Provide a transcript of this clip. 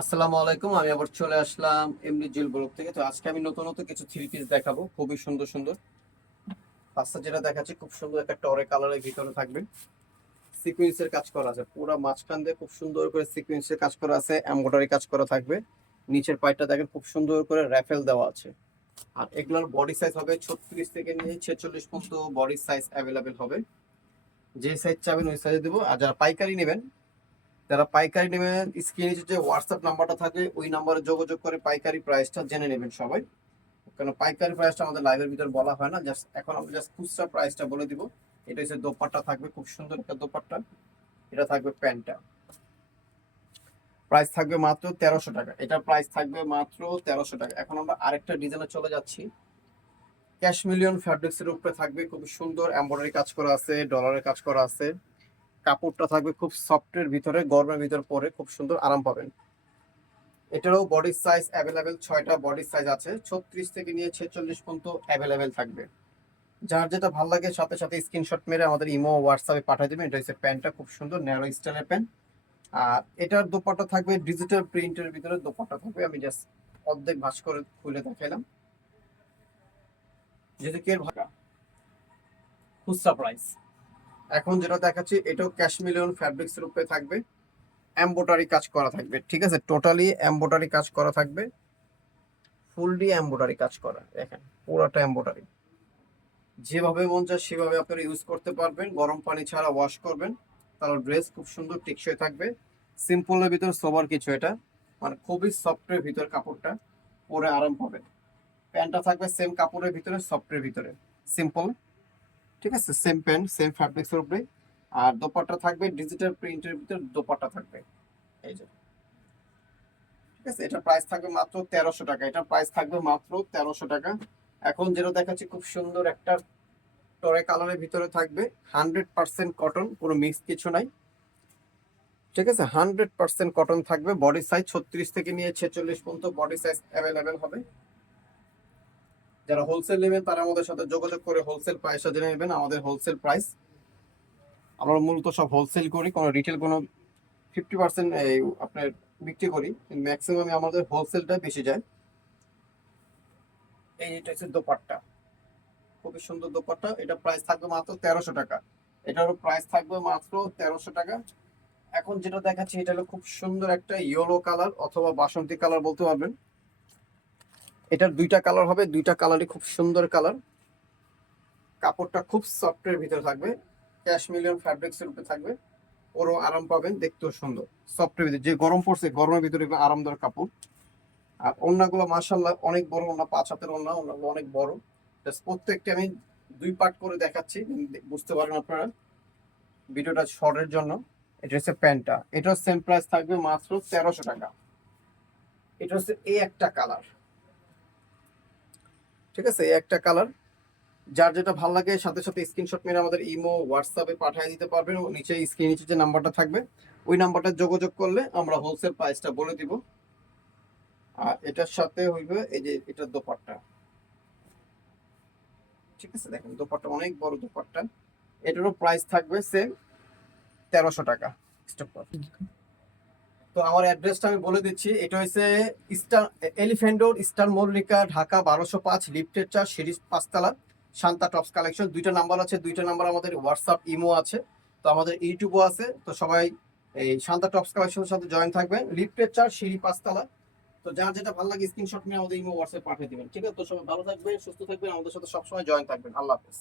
আসসালামু আলাইকুম। আমি আবার চলে আসলাম এমনি জুয়েল ব্লগ থেকে। তো আজকে আমি নতুন নতুন কিছু থ্রি পিস দেখাবো, খুবই সুন্দর সুন্দর। পাঁচটা যেটা দেখাচ্ছি খুব সুন্দর একটা টরে কালারের ভিতরে থাকবে, সিকোয়েন্সের কাজ করা আছে পুরো মাঝখান দিয়ে, খুব সুন্দর করে সিকোয়েন্সের কাজ করা আছে, এমব্রয়ডারি কাজ করা থাকবে। নিচের পাইটা দেখেন খুব সুন্দর করে র্যাফেল দেওয়া আছে। আর এগুলোর বডি সাইজ হবে 36 থেকে নিয়ে 46 পর্যন্ত বডি সাইজ অ্যাভেলেবেল হবে। যে সাইজ চাবেন ওই সাইজে দেবো। আর যারা পাইকারি নেবেন স্ক্রিনে যে হোয়াটসঅ্যাপ নাম্বারটা থাকে ওই নাম্বারে যোগাযোগ করে পাইকারি প্রাইসটা জেনে নেবেন সবাই। কারণ পাইকারি প্রাইসটা আমাদের লাইভের ভিতর বলা হয় না, জাস্ট এখন আমরা জাস্ট খুচরা প্রাইসটা বলে দিব। এটা হচ্ছে দোপাট্টা থাকবে, খুব সুন্দর একটা দোপাট্টা। এটা থাকবে প্যান্টটা, প্রাইস থাকবে মাত্র 1300 টাকা। এটা প্রাইস থাকবে মাত্র 1300 টাকা। এখন আমরা আরেকটা ডিজাইনে চলে যাচ্ছি। ক্যাশ মিলিয়ন ফ্যাব্রিক্স এর উপরে থাকবে, খুব সুন্দর এমব্রয়ডারি কাজ করা আছে, ডলারের কাজ করা আছে। কাপড়টা থাকবে খুব সফটের ভিতরে, গরমের ভিতর পরে খুব সুন্দর আরাম পাবেন। এটারও বডি সাইজ অ্যাভেলেবেল, 6টা বডি সাইজ আছে, 36 থেকে নিয়ে 46 পর্যন্ত অ্যাভেলেবেল থাকবে। যার যেটা ভালো লাগে সাথে সাথে স্ক্রিনশট মেরে আমাদের ইমো হোয়াটসঅ্যাপে পাঠিয়ে দেবেন। এটা হচ্ছে প্যান্টটা, খুব সুন্দর ন্যারো স্টাইলের প্যান্ট। আর এটার দোপাট্টা থাকবে ডিজিটাল প্রিন্টের ভিতরে, দোপাট্টা থাকবে। আমি জাস্ট অর্ধেক ভাঁজ করে খুলে দেখাইলাম। যেহেতু কের ভাগা খুচরা প্রাইস। এখন যেটা দেখাচ্ছি এটাও ক্যাশ মিলিয়ন ফ্যাব্রিক্স এর উপরে থাকবে, এমব্রয়ডারি কাজ করা থাকবে। ঠিক আছে, টোটালি এমব্রয়ডারি কাজ করা থাকবে, ফুললি এমব্রয়ডারি কাজ করা। দেখেন পুরোটা এমব্রয়ডারি, যেভাবে মন চায় সেভাবে আপনারা ইউজ করতে পারবেন। গরম পানি ছাড়া ওয়াশ করবেন, তাহলে ড্রেস খুব সুন্দর টেকসই থাকবে। সিম্পলের ভিতর সবার কিছু, এটা মানে খুবই সফটের ভিতর, কাপড়টা পরে আরাম পাবেন। প্যান্টটা থাকবে সেম কাপড়ের ভিতরে, সফটের ভিতরে, সিম্পল। ঠিক আছে, সেম প্যান্ট সেম ফ্যাব্রিক্সের উপরে। আর দোপাট্টা থাকবে ডিজিটাল প্রিন্টের ভিতর, দোপাট্টা থাকবে এই যে। ঠিক আছে, এটা প্রাইস থাকবে মাত্র 1300 টাকা। এটা প্রাইস থাকবে মাত্র 1300 টাকা। এখন যেটা দেখাচ্ছি খুব সুন্দর একটা টরে কালারের ভিতরে থাকবে, 100% কটন, কোনো মিক্স কিছু নাই। ঠিক আছে, 100% কটন থাকবে। বডি সাইজ 36 থেকে নিয়ে 46 পর্যন্ত বডি সাইজ অ্যাভেলেবেল হবে। যারা হোলসেল নেবেন তারা আমাদের সাথে যোগাযোগ করে হোলসেল প্রাইসটা জেনে নেবেন। আমাদের হোলসেল প্রাইস, আমরা মূলত সব হোলসেল করি, কোনো রিটেল কোনো 50% আপনার বিক্রি করি, ম্যাক্সিমাম আমাদের হোলসেলটা বেশি যায়। এইটা হচ্ছে দোপাট্টা, খুবই সুন্দর দোপাট্টা। এটা প্রাইস থাকবে মাত্র 1300 টাকা। এটারও প্রাইস থাকবে মাত্র 1300 টাকা। এখন যেটা দেখাচ্ছি এটা হলো খুব সুন্দর একটা ইয়েলো কালার অথবা বাসন্তী কালার বলতে পারবেন। এটার দুইটা কালার হবে, দুইটা কালারই খুব সুন্দর কালার। কাপড়টা খুব সফটের ভিতরে থাকবে, ক্যাশ মিলিয়ন ফ্যাব্রিক্স এর উপরে থাকবে। ওরও আরাম পাবেন, দেখতেও সুন্দর সফটের ভিতরে। যে গরম পড়ছে, গরমের ভিতরে এগুলো আরামদায়ক কাপড়। আর ওড়নাগুলো মাশাআল্লাহ অনেক বড় ওড়না, 5 হাতের ওড়না, ওড়নাগুলো অনেক বড়। প্রত্যেকটা আমি দুই পার্ট করে দেখাচ্ছি, বুঝতে পারেন আপনারা ভিডিওটা শর্টের জন্য। এটা হচ্ছে প্যান্টটা, এটাও সেম প্রাইস থাকবে মাত্র 1300 টাকা। এটা হচ্ছে এই একটা কালার। ঠিক আছে, এই একটা কালার। যার যেটা ভালো লাগে সাথে সাথে স্ক্রিনশট মেরে আমাদের ইমো হোয়াটসঅ্যাপে পাঠিয়ে দিতে পারবেন। নিচে স্ক্রিন নিচে যে নাম্বারটা থাকবে ওই নাম্বারটা যোগাযোগ করলে আমরা হোলসেল প্রাইসটা বলে দিব। আর এটার সাথে হইবে এই যে এটার দোপাট্টা। ঠিক আছে, দেখেন দোপাট্টা অনেক বড় দোপাট্টা। এটারও প্রাইস থাকবে সেম 1300 টাকা। স্টপ কর। তো আমার অ্যাড্রেসটা আমি বলে দিচ্ছি। এটা হচ্ছে star elephant road, star Mallika, Dhaka 1205, লিফটের 4, সিঁড়ি 5 তলা, শান্তা টপস কালেকশন। দুইটা নাম্বার আছে, দুইটা নাম্বার আমাদের হোয়াটসঅ্যাপ ইমো আছে, তো আমাদের ইউটিউবও আছে। তো সবাই এই শান্তা টপস কালেকশনের সাথে জয়েন থাকবেন, লিফটের 4, সিঁড়ি 5 তলা। তো যার যেটা ভালো লাগে স্ক্রিনশট নিয়ে আমাদের ইমো হোয়াটসঅ্যাপ পাঠিয়ে দিবেন। ঠিক আছে, তো সবাই ভালো থাকবেন, সুস্থ থাকবেন, আমাদের সাথে সবসময় জয়েন থাকবেন। আল্লাহ হাফেজ।